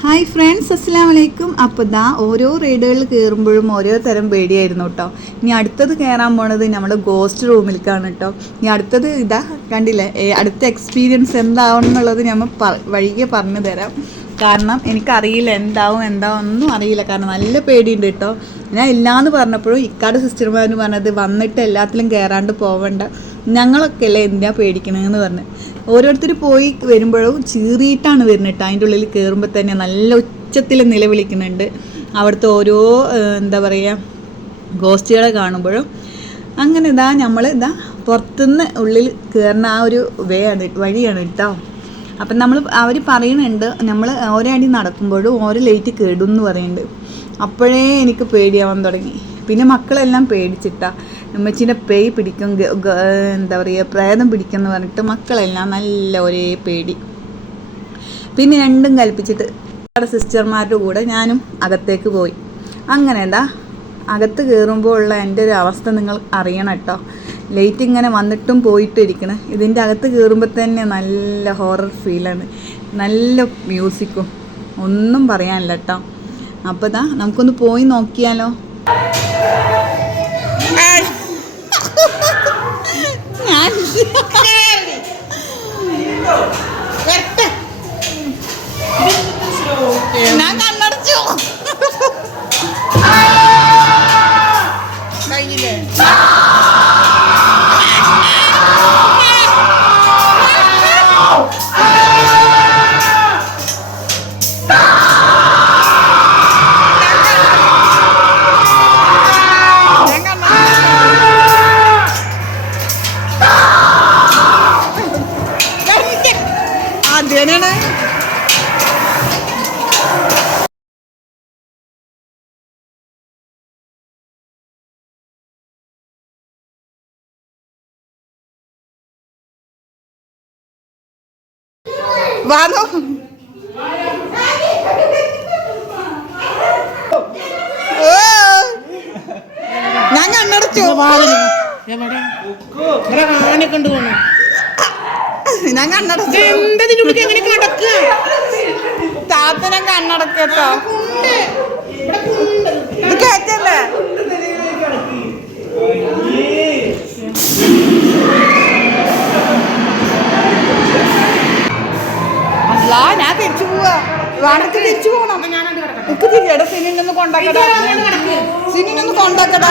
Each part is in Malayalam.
ഹായ് ഫ്രണ്ട്സ് അസ്സാം വലൈക്കും അപ്പോൾ ദാ ഓരോ റൈഡുകളിൽ കയറുമ്പോഴും ഓരോ തരം പേടിയായിരുന്നു കേട്ടോ ഇനി അടുത്തത് കയറാൻ പോണത് നമ്മൾ ഗോസ്റ്റ് റൂമിലേക്കാണ് കേട്ടോ ഇനി അടുത്തത് ഇതാ കണ്ടില്ലേ അടുത്ത എക്സ്പീരിയൻസ് എന്താവും എന്നുള്ളത് നമ്മൾ വഴിയെ പറഞ്ഞു തരാം. കാരണം എനിക്കറിയില്ല എന്താവും എന്താവും ഒന്നും അറിയില്ല. കാരണം നല്ല പേടിയുണ്ട് കേട്ടോ ഞാൻ ഇല്ലാന്ന് പറഞ്ഞപ്പോഴും ഇക്കാട് സിസ്റ്റർമാർ പറഞ്ഞത് വന്നിട്ട് എല്ലാത്തിലും കയറാണ്ട് പോവണ്ട. ഞങ്ങളൊക്കെ അല്ലേ എന്തിനാ പേടിക്കണമെന്ന് പറഞ്ഞ്. ഓരോരുത്തർ പോയി വരുമ്പോഴും ചീറിയിട്ടാണ് വരുന്നത് അതിന്റെ ഉള്ളിൽ കയറുമ്പോൾ തന്നെ നല്ല ഉച്ചത്തിൽ നിലവിളിക്കുന്നുണ്ട്. അവിടുത്തെ ഓരോ എന്താ പറയുക ഗോസ്റ്റുകളെ കാണുമ്പോഴും അങ്ങനെ ഇതാ നമ്മൾ ഇതാ പുറത്തുനിന്ന് ഉള്ളിൽ കയറുന്ന ആ ഒരു വേ ആണ് വഴിയാണ് കേട്ടോ അപ്പം നമ്മൾ അവർ പറയുന്നുണ്ട് നമ്മൾ ഓരോ അടി നടക്കുമ്പോഴും ഓരോ ലൈറ്റ് കേടും എന്ന് പറയുന്നുണ്ട്. അപ്പോഴേ എനിക്ക് പേടിയാവാൻ തുടങ്ങി. പിന്നെ മക്കളെല്ലാം പേടിച്ചിട്ടാ. അമ്മച്ചീന്റെ പേയ് പിടിക്കും എന്താ പറയുക പ്രേതം പിടിക്കും എന്ന് പറഞ്ഞിട്ട് മക്കളെല്ലാം നല്ല ഒരേ പേടി. പിന്നെ രണ്ടും കൽപ്പിച്ചിട്ട് അവിടെ സിസ്റ്റർമാരുടെ കൂടെ ഞാനും അകത്തേക്ക് പോയി. അങ്ങനെ എന്താ അകത്ത് കയറുമ്പോൾ ഉള്ള എന്റെ ഒരു അവസ്ഥ നിങ്ങൾ അറിയണം കേട്ടോ. ലൈറ്റ് ഇങ്ങനെ വന്നിട്ടും പോയിട്ടും ഇരിക്കണ് ഇതിന്റെ അകത്ത് കയറുമ്പോൾ തന്നെ നല്ല ഹൊറർ ഫീലാണ് നല്ല മ്യൂസിക്കും ഒന്നും പറയാനില്ല കേട്ടോ. അപ്പോൾ ഇതാ നമുക്കൊന്ന് പോയി നോക്കിയാലോ? ഞാൻ. ഞാൻ കണ്ണടച്ചു. കഴിഞ്ഞില്ലേ? വാനോ ഓ. ഞാൻ കണ്ണടച്ചു. എവിടെ? ആനെ കണ്ടു പോണു. ഞാൻ കണ്ണടച്ചു എന്തതിന്റെ ഉള്ളിൽ എങ്ങനെ കിടക്കുക താത്തനെ കണ്ണടക്കട്ടോ. ഇത് കേറ്റല്ലേ? അല്ല ഞാൻ തിരിച്ചു പോവാ. വാണക്ക് തിരിച്ചു കിടക്കട്ടെ എനിക്ക് തിരിയട സിനിനൊന്ന് കൊണ്ടാക്കടാ. സിനിനൊന്ന് കൊണ്ടാക്കടാ.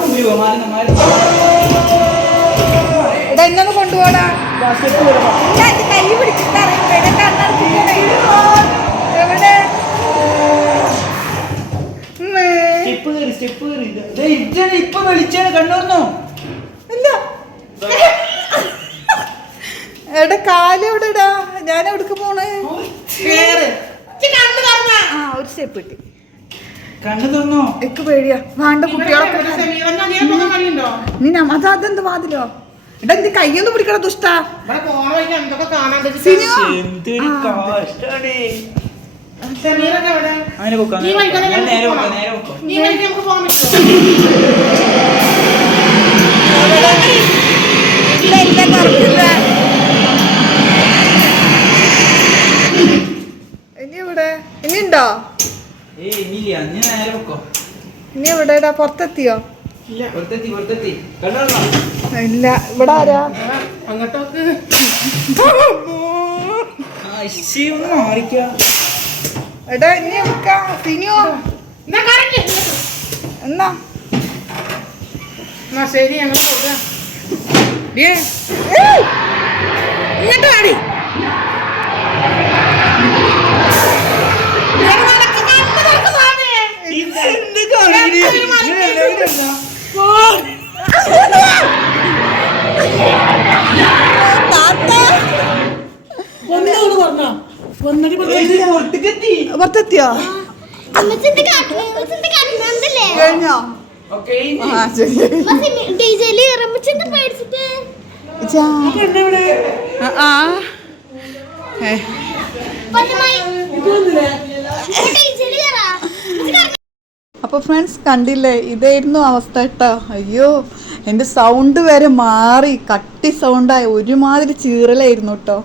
കൊണ്ടുപോയി ഞാൻ കൊണ്ടുപോയി മാറി മാറി ഇതാ എന്നൊന്ന് കൊണ്ടുപോടാ കൈ പിടിച്ചിട്ട്. സ്റ്റെപ്പ് കയറി ഇജ്ജാണ് ഇപ്പൊ വിളിച്ചാണ് കണ്ണൂർന്നോ ഇല്ല. എടാ കാൽ എവിടെടാ? ഞാൻ എവിടേക്ക് പോണേ ആ ഒരു സ്റ്റെപ്പ് കിട്ടി എനിക്ക് പേടിയാ. വേണ്ട കുട്ടികളൊക്കെ നീ നമ്മ അത് അതെന്ത് വാതിലോ? എടാ എന്റെ കയ്യൊന്ന് പിടിക്കണ ദുഷ്ടാ. സിനിമ എന്തൊരു കഷ്ടാണ് ഇനി എവിടെടാ? പുറത്തെത്തിയോ? പുറത്തെത്തി പുറത്തെത്തി. കണ്ടോ ഇല്ല. ഇവിടെ ആരാ? അങ്ങോട്ടോക്ക്. എടാ ഇനി എവിടുക്കാ? സിനിയോ? എന്നാ എന്നാ? ശരി ഞങ്ങൾ പോകാം. ഇങ്ങോട്ട് വാടി. പുറത്തെത്തിയോ? കഴിഞ്ഞോ? ആ ശരി. ആ, ഏ, അപ്പോൾ ഫ്രണ്ട്സ് കണ്ടില്ലേ? ഇതായിരുന്നു അവസ്ഥ കേട്ടോ. അയ്യോ എന്റെ സൗണ്ട് വരെ മാറി. കട്ടി സൗണ്ടായി ഒരുമാതിരി ചീറലായിരുന്നു കേട്ടോ.